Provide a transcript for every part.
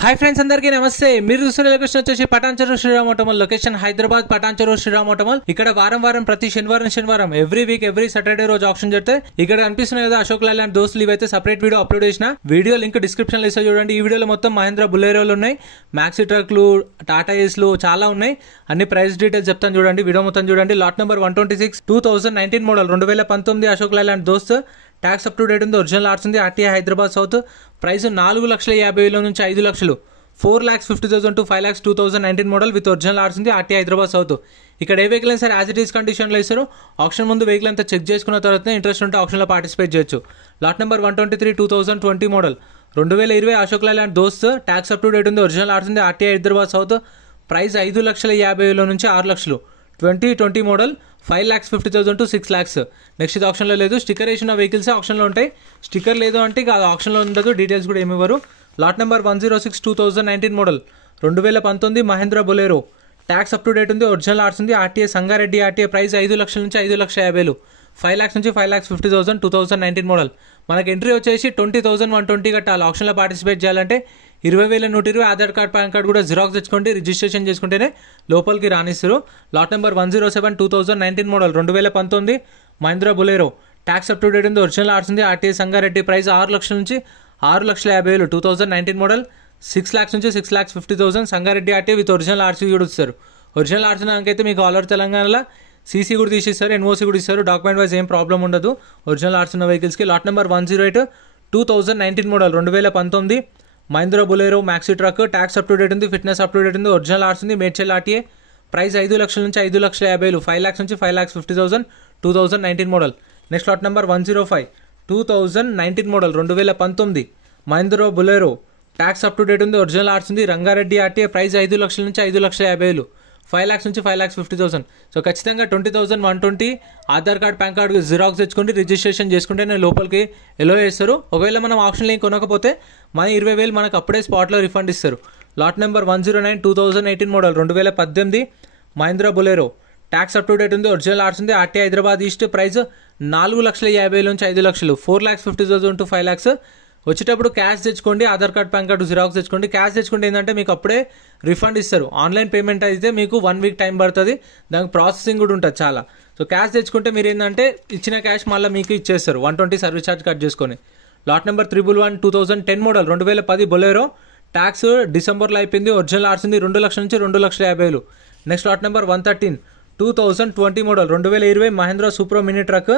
Hi friends అందరికీ నమస్తే. మీరు చూస్తున్న లొకేషన్ వచ్చేసి పటాన్ చెరువు శ్రీరామ్ ఆటోమల్. లొకేషన్ హైదరాబాద్ పటాన్ చెరువు శ్రీరామ్ ఆటోమల్. ఇక్కడ వారం ప్రతి శనివారం ఎవ్రీ వీక్ ఎవ్రీ సాటర్డే రోజు ఆప్షన్ జరుగుతాయి. ఇక్కడ కనిపిస్తున్నాయి కదా అశోక్ లైలాండ్ దోస్తులు, ఇవైతే సపరేట్ వీడియో అప్లోడ్ చేసిన. వీడియో లింక్ డిస్క్రిప్షన్ లో ఇస్తా చూడండి. ఈ వీడియోలో మొత్తం మహేంద్ర బులెరోలు ఉన్నాయి, మ్యాక్సీ ట్రక్లు, టాటా ఏస్లు చాలా ఉన్నాయి. అన్ని ప్రైస్ డీటెయిల్స్ చెప్తాను చూడండి. వీడియో మొత్తం చూడండి. Lot number 126 2019 model 2019 Ashok Leyland దోస్త్. ట్యాక్స్ అప్ టు డేట్ ఉంది, ఒరిజినల్ ఆర్ట్స్ ఉంది, ఆర్టీఐ హైదరాబాద్ సౌత్. ప్రైస్ 4,50,000 నుంచి 5 లక్షలు. 4,50,000 to 5,00,000 2019 model with original RCs ఉంది, ఆర్టీఐ హైదరాబాద్ సౌత్. ఇక్కడ ఏ వెహికల్ అయినా సరే యాజ్ ఇట్ ఈస్ కండిషన్లో ఇస్తారు. ఆప్షన్ ముందు వెహికల్ అంతా చెక్ చేసుకున్న తర్వాత ఇంట్రెస్ట్ ఉంటే ఆప్షన్లో పార్టిసిపేట్ చేయొచ్చు. Lot number 123 2020 model 2020 Ashok Leyland దోస్త్. ట్యాక్స్ అప్ టు డేట్ ఉంది, ఒరిజినల్ ఆర్ట్స్ ఉంది, ఆర్టీఐ హైదరాబాద్ సౌత్. ప్రైస్ 5,50,000 నుంచి 6 లక్షలు. 2020 మోడల్ 5,50,000 to 6 lakhs. నెక్స్ట్ ఇది ఆప్షన్లో లేదు. స్టిక్కర్ వేసిన వెహికల్స్ ఆప్షన్లో ఉంటాయి. స్టిక్కర్ లేదు అంటే ఇక ఆప్షన్లో ఉండదు, డీటెయిల్స్ కూడా ఏమి ఇవ్వరు. Lot number 106 2019 model 2019 Mahindra Bolero. Tax up to date ఉంది, ఒరిజినల్ ఆర్ట్స్ ఉంది, ఆర్టీఏ సంగారెడ్డి ఆర్టీఏ. ప్రైస్ 5 లక్షల నుంచి 5,50,000. 5 lakhs నుంచి 5,50,000 2019 మోడల్. మనకి ఎంట్రీ వచ్చేసి 20,120 కట్టాలి. ఆప్షన్లో పార్టిసిపేట్ చేయాలంటే 20,120. ఆధార్ కార్డ్, పాన్ కార్డ్ కూడా జిరాక్స్ తెచ్చుకోండి. రిజిస్ట్రేషన్ చేసుకుంటేనే లోపలికి రానిస్తారు. Lot number 107 2019 model 2019 Mahindra Bolero. Tax up to date ఉంది, ఒరిజినల్ ఆర్ట్స్ ఉంది, ఆర్టీఏ సంగారెడ్డి. ప్రైస్ 6 లక్షల నుంచి 6,50,000 2019 మోడల్. 6 lakhs నుంచి 6,50,000 Sangareddy RTA with original RC కూడా ఇస్తారు. ఒరిజినల్ ఆర్సీ నాకైతే మీకు ఆల్ ఓవర్ తెలంగాణలో సీసీ కూడా తీసిస్తారు, ఎన్ఓసీ కూడా ఇస్తారు. డాక్యుమెంట్ వైజ్ ఏం ప్రాబ్లం ఉండదు ఒరిజినల్ ఆర్ట్స్ ఉన్న వెహికల్స్కి. Lot number 108 2019 model 2019 Mahindra Bolero maxi truck. Tax up to date ఉంది, ఫిట్నెస్ అప్ టు డేట్ ఉంది, ఒరిజినల్ ఆర్ట్స్ ఉంది, మేడ్చల్ ఆర్టీఏ. ప్రైస్ 5 లక్షల నుంచి 5,50,000. 5 lakhs నుంచి 5,50,000 2019 model. Next lot number 105 2019 model 2019 Mahindra Bolero. Tax up to date ఉంది, original RCs ఉంది, Rangareddy RTA. Price 5 లక్షల నుంచి 5,50,000. 5 lakhs నుంచి 5,50,000. సో ఖచ్చితంగా 20,120 Aadhaar card, PAN card xerox తెచ్చుకోండి. రిజిస్ట్రేషన్ చేసుకుంటే నేను లోపలికి ఎలో చేస్తారు. ఒకవేళ మనం ఆప్షన్ లింక్ కొనకపోతే మన 20,000 మనకు అప్పుడే స్పాట్లో రిఫండ్ ఇస్తారు. Lot number 109 2018 model 2018 Mahindra Bolero. Tax up to date ఉంది, ఒరిజినల్ ఆర్ట్స్ ఉంది, ఆర్టీఐ హైదరాబాద్ ఈస్ట్. ప్రైస్ 4,50,000 నుంచి 5 లక్షలు. 4,50,000 to 5 lakhs. వచ్చేటప్పుడు క్యాష్ తెచ్చుకోండి, Aadhaar card, pan card xerox తెచ్చుకోండి. క్యాష్ తెచ్చుకుంటే ఏంటంటే మీకు అప్పుడే రిఫండ్ ఇస్తారు. ఆన్లైన్ పేమెంట్ అయితే మీకు 1 week టైం పడుతుంది, దానికి ప్రాసెసింగ్ కూడా ఉంటుంది చాలా. సో క్యాష్ తెచ్చుకుంటే మీరు ఏంటంటే ఇచ్చిన క్యాష్ మళ్ళీ మీకు ఇచ్చేస్తారు, 120 సర్వీస్ ఛార్జ్ కట్ చేసుకొని. Lot number 111 2010 model 2010 Bolero. Tax డిసెంబర్లో అయిపోయింది, ఒరిజినల్ ఆర్ట్స్ ఉంది, 2 లక్షల నుంచి 2,50,000. Next lot number 113 2020 model 2020 Mahindra Supro mini truck.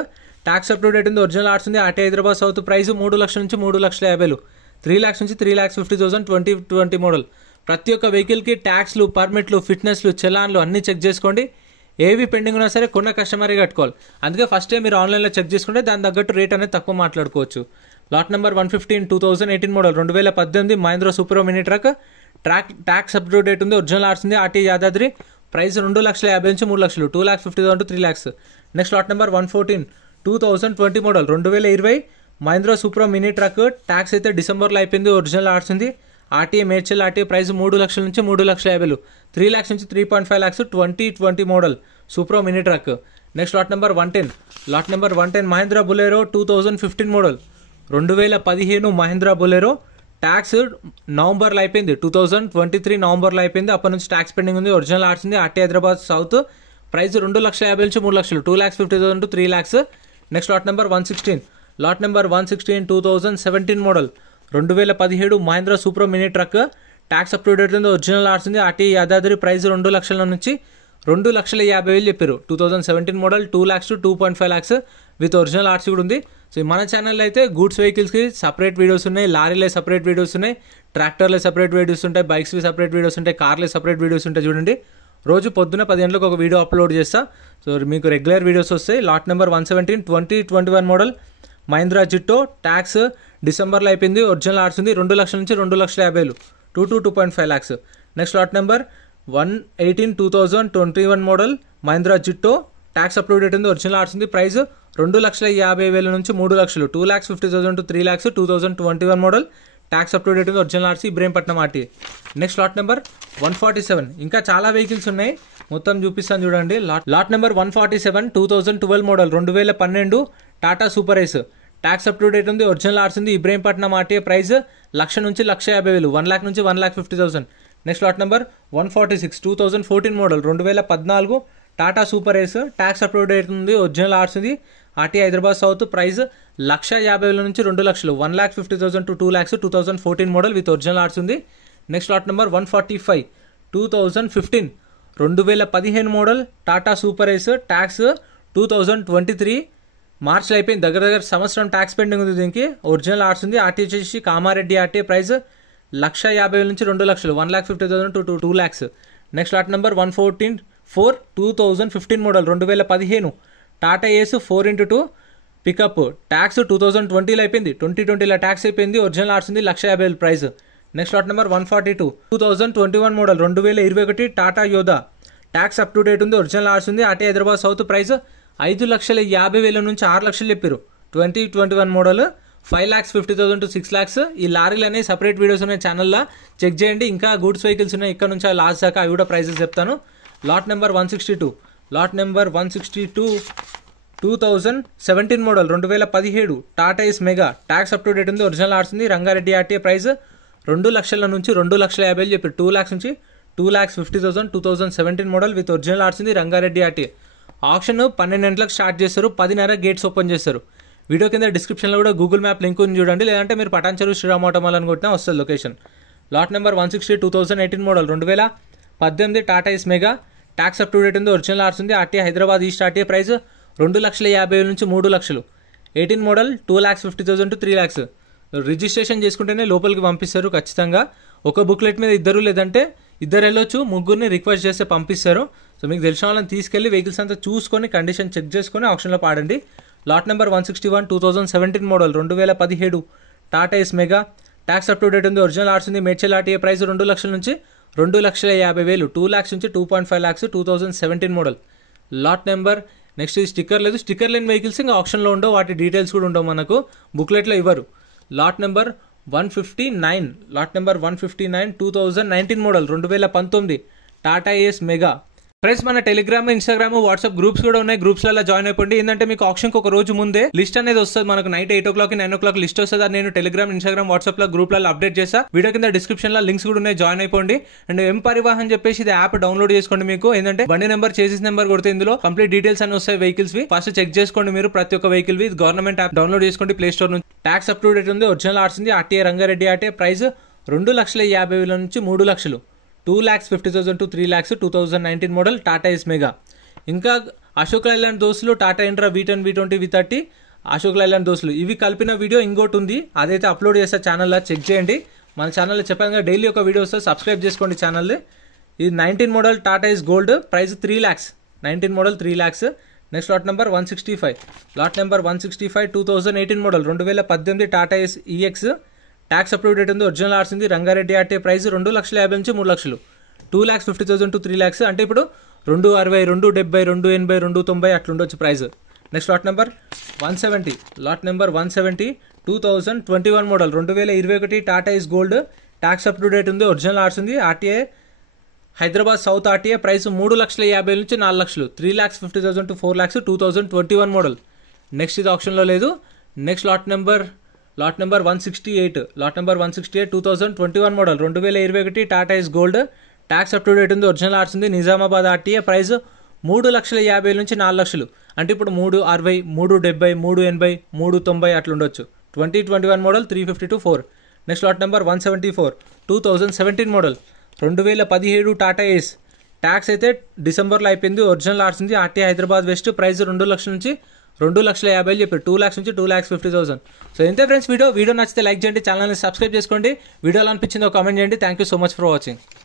Tax up to date ఉంది, ఒరిజినల్ ఆర్ట్స్ ఉంది, ఆర్టీ హైదరాబాద్ సౌత్. ప్రైస్ 3 లక్షల నుంచి 3,50,000. 3 lakhs నుంచి 3,50,000 2020 మోడల్. ప్రతి ఒక్క వెహికల్కి ట్యాక్స్లు, పర్మిట్లు, ఫిట్నెస్లు, చలాన్లు అన్నీ చెక్ చేసుకోండి. ఏవి పెండింగ్ ఉన్నా సరే కొన్న కస్టమరే కట్టుకోవాలి. అందుకే ఫస్ట్ టైం మీరు ఆన్లైన్లో చెక్ చేసుకుంటే దాని తగ్గట్టు రేట్ అనేది తక్కువ మాట్లాడుకోవచ్చు. Lot number 115 2018 model 2018 Mahindra super mini truck. Tax up to date ఉంది, ఒరిజినల్ ఆర్ట్స్ ఉంది, ఆర్టీ యాదాద్రి. ప్రైస్ 2,50,000 నుంచి 3 లక్షలు. 2,50,000 to 3 lakhs. Next lot number 114 2020 model 2020 Mahindra super mini truck. Tax అయితే డిసెంబర్లో అయిపోయింది, ఒరిజినల్ ఆర్ట్స్ ఉంది, ఆర్టీఏ మేడ్చల్ ఆర్టీఏ. ప్రైస్ 3 లక్షల నుంచి 3,50,000. 3 lakhs నుంచి 3.5 lakhs 2020 model super mini truck. Next lot number 110 Mahindra Bolero 2015 model 2015 Mahindra Bolero. Tax నవంబర్లో అయిపోయింది, 2023 నవంబర్లో అయిపోయింది. అప్పటి నుంచి ట్యాక్స్ పెండింగ్ ఉంది, ఒరిజినల్ ఆర్ట్స్ ఉంది, ఆర్టీ హైదరాబాద్ సౌత్. ప్రైస్ 2,50,000 నుంచి 3 లక్షలు. 2,50,000 to 3 lakhs. Next lot number 116 2017 model 2017 Mahindra super mini truck. Tax up to date ఉంది, ఒరిజినల్ ఆర్ట్స్ ఉంది, ఆర్టీ యాదాద్రి. ప్రైస్ 2 లక్షల నుంచి 2,50,000 చెప్పారు. 2017 model 2 lakhs to 2.5 lakhs with original RC కూడా ఉంది. సో మన ఛానల్లో అయితే గూడ్స్ వెహికల్స్కి సపరేట్ వీడియోస్ ఉన్నాయి, లారీలే సపరేట్ వీడియోస్ ఉన్నాయి, ట్రాక్టర్లే సపరేట్ వీడియోస్ ఉంటాయి, బైక్స్వి సపరేట్ వీడియోస్ ఉంటాయి, కార్లే సపరేట్ వీడియోస్ ఉంటాయి. చూడండి, రోజు పొద్దున్న 10 గంటలకు ఒక వీడియో అప్లోడ్ చేస్తా. సో మీకు రెగ్యులర్ వీడియోస్ వస్తాయి. Lot number 117 2021 model Mahindra Jeeto. Tax డిసెంబర్లో అయిపోయింది, ఒరిజినల్ ఆర్ట్స్ ఉంది, 2 లక్షల నుంచి 2,50,000. 2 to 2.5 lakhs. Next lot number 118 2021 model Mahindra Jeeto. Tax up to date ఉంది, ఒరిజినల్ ఆర్ట్స్ ఉంది. ప్రైస్ 2,50,000 నుంచి 3 లక్షలు. 2,50,000 to 3 lakhs 2021 model. Tax up to date ఉంది, original RC, Ibrahimpatnam RT. Next lot number 147. ఇంకా చాలా వెహికల్స్ ఉన్నాయి, మొత్తం చూపిస్తాను చూడండి. Lot number 147 2012 model 2012 Tata super ace. Tax up to date ఉంది, ఒరిజినల్ ఆర్స్ ఉంది. ఇబ్రహీంపట్నం ఆర్టీఏ ప్రైస్ 1,00,000 నుంచి 1,50,000, 1,00,000 నుంచి 1,50,000. Next lot number 146 2014 model 2014 Tata super ace, tax up to date ఉంది, ఒరిజినల్ ఆర్స్ ఉంది. ఆర్టీఏ హైదరాబాద్ సౌత్, ప్రైస్ 1,50,000 నుంచి 2,00,000, 1,50,000 to 2,00,000, 2014 model with original RCs ఉంది. Next lot number 145 2015 2015 model Tata super ఏస్, tax 2023 మార్చ్లో అయిపోయింది. దగ్గర సంవత్సరం ట్యాక్స్ పెండింగ్ ఉంది దీనికి. ఒరిజినల్ ఆర్ట్స్ ఉంది. ఆర్టీ వచ్చేసి కామారెడ్డి ఆర్టీ, ప్రైస్ 1,50,000 నుంచి 2,00,000, 1,50,000 to 2,00,000. Next lot number 114 2015 model 2015 Tata Ace 4x2 pickup, tax 2020లో అయిపోయింది. 2020లో ట్యాక్స్ అయిపోయింది. ఒరిజినల్ ఆర్ట్స్ ఉంది, 1,50,000 price. Next lot number 142 2021 model 2021 Tata Yodha, tax up to date ఉంది, ఒరిజినల్ ఆర్ట్స్ ఉంది. ఆర్టీ హైదరాబాద్ సౌత్, ప్రైస్ 5,50,000 నుంచి 6,00,000 చెప్పారు. 2021 మోడల్ 5,50,000 to 6,00,000. ఈ లారీలు అనేవి సపరేట్ వీడియోస్ ఉన్నాయి ఛానల్లో, చెక్ చేయండి. ఇంకా గూడ్స్ వెహికల్స్ ఉన్నాయి ఇక్కడ నుంచి లాస్ట్ దాకా, అవి కూడా ప్రైసెస్ చెప్తాను. Lot number 162 2017 model 2017 Tata Ace Mega, tax up to date ఉంది, ఒరిజినల్ ఆర్ట్స్ ఉంది. రంగారెడ్డి ఆర్టీఏ ప్రైస్ 2,00,000 నుంచి 2,50,000 చెప్పారు. 2,00,000 నుంచి 2,50,000, 2017 మోడల్ విత్ ఒరిజినల్ ఆర్ట్స్ ఉంది. రంగారెడ్డి ఆర్టీఏ ఆప్షన్ 12 గంటలకు స్టార్ట్ చేస్తారు, 10:30 గేట్స్ ఓపెన్ చేస్తారు. వీడియో కింద డిస్క్రిప్షన్లో కూడా గూగుల్ మ్యాప్ లింక్ ఉంది చూడండి, లేదంటే మీరు పటాన్చెరు శ్రీరామ్ ఆటోమాల్ అని కొట్టినా వస్తుంది location. Lot number 160 2018 model 2018 Tata Ace Mega, tax up to date ఉంది, ఒరిజినల్ ఆర్ట్స్ ఉంది. RTA Hyderabad east RTA, price 2,50,000 నుంచి 3,00,000. 18 మోడల్ 2,50,000 to 3,00,000. రిజిస్ట్రేషన్ చేసుకుంటేనే లోపలికి పంపిస్తారు ఖచ్చితంగా. ఒక బుక్లెట్ మీద ఇద్దరు, లేదంటే ఇద్దరు వెళ్ళొచ్చు, ముగ్గురిని రిక్వెస్ట్ చేస్తే పంపిస్తారు. సో మీకు తెలిసిన వాళ్ళని తీసుకెళ్లి వెహికల్స్ అంతా చూసుకొని కండిషన్ చెక్ చేసుకొని ఆప్షన్లో పాడండి. Lot number 161 2017 model 2017 Tata Ace Mega, tax up to date ఉంది, ఒరిజినల్ ఆర్ట్స్ ఉంది. మేడ్చల్ ఆర్టీఏ, ప్రైస్ 2,00,000 నుంచి 2,50,000, 2,00,000 నుంచి 2.5 2017 మోడల్. లాట్ నెంబర్ నెక్స్ట్ ఇది స్టిక్కర్ లేదు, స్టిక్కర్ లేని వెహికల్స్ ఇంకా ఆప్షన్లో ఉండవు, వాటి డీటెయిల్స్ కూడా ఉండవు, మనకు బుక్లెట్లో ఇవ్వరు. Lot number 159 2019 model 2019 Tata Ace mega. Friends మన టెలిగ్రామ్, ఇన్స్టాగ్రామ్, వాట్సాప్ గ్రూప్స్ కూడా ఉన్నాయి, గ్రూప్స్లలో జాయిన్ అయిపోండి. ఏంటంటే మీకు ఆప్షన్కి ఒక రోజు ముందే లిస్ట్ అనేది వస్తుంది, మనకు నైట్ 8 o'clock 9 o'clock లిస్ట్ వస్తుంది. అది నేను టెలిగ్రామ్, ఇన్స్టాగ్రామ్, వాట్సాప్ లో గ్రూప్లలో అప్డేట్ చేస్తా. వీడియో కింద డిస్క్రిప్షన్ లో లింక్స్ కూడా ఉన్నాయి, జాయిన్ అయిపోండి. అండ్ ఎం పరివాహన్ చెప్పేసి ఇది యాప్ డౌన్లోడ్ చేసుకోండి. మీకు ఏంటంటే బండి నెంబర్, చేసేస్ నెంబర్ కొడితే ఇందులో కంప్లీట్ డీటెయిల్స్ అని వస్తాయి వెహికల్స్ వి. ఫస్ట్ చెక్ చేసుకోండి మీరు ప్రతి ఒక్క వెహికల్ వి. గవర్నమెంట్ యాప్ డౌన్లోడ్ చేసుకోండి ప్లే స్టోర్ నుంచి. ట్యాక్స్ అప్ టు డేట్ ఉంది, ఒరిజినల్ ఆర్ట్స్ ఉంది. ఆర్టీఏ రంగారెడ్డి ఆర్టీఏ, ప్రైస్ 2,50,000 నుంచి 3,00,000, 2,50,000 to 3,00,000, 2019 model Tata Ace Mega. ఇంకా అశోక్ లైలాండ్ దోస్తులు, Tata intra V10, V20, V30, Ashok Leyland దోస్తులు ఇవి కలిపిన వీడియో ఇంకోటి ఉంది, అదైతే అప్లోడ్ చేస్తా ఛానల్లో, చెక్ చేయండి. మన ఛానల్లో చెప్పాను కదా డైలీ ఒక వీడియో వస్తుంది, సబ్స్క్రైబ్ చేసుకోండి ఛానల్ని. ఇది 19 model Tata Ace gold, price 3,00,000, 19 model 3,00,000. Next lot number 165 2018 model 2018 Tata Ace EX, tax up to date ఉంది, ఒరిజినల్ ఆర్ట్స్ ఉంది. రంగారెడ్డి ఆర్టీఏ, ప్రైస్ 2,50,000 నుంచి 3,00,000, 2,50,000 to 3,00,000. అంటే ఇప్పుడు 2,60, 2,70, 2,80, 2,90 అట్లుండొచ్చు price. Next lot number 170 2021 model 2021 Tata Ace gold, tax up to date ఉంది, original RCs ఉంది. RTA Hyderabad south RTA, price 3,50,000 నుంచి 4,00,000, 3,50,000 to 4,00,000, 2021 model. Next ఇది ఆప్షన్లో లేదు. Next lot number 168 2021 model 2021 Tata Ace gold, tax up to date ఉంది, ఒరిజినల్ ఆర్ట్స్ ఉంది. Nizamabad RTA, price 3,50,000 నుంచి 4,00,000. అంటే ఇప్పుడు 3,60, 3,70, 3,80, 3,90 అట్లా ఉండొచ్చు. 2021 model 352 next lot number 174 2017 model 2017 Tata Ace, tax అయితే డిసెంబర్లో అయిపోయింది, ఒరిజినల్ ఆర్ట్స్ ఉంది. ఆర్టీఏ హైదరాబాద్ వెస్ట్, ప్రైస్ 2,00,000 నుంచి 2,50,000 చెప్పారు, 2,00,000 నుంచి 2,50,000. సో ఇంతే ఫ్రెండ్స్ వీడియో నచ్చితే లైక్ చేయండి, ఛానల్ని సబ్స్క్రైబ్ చేసుకోండి. వీడియో ఎలా అనిపించిందో కామెంట్ చేయండి. Thank you so much for watching.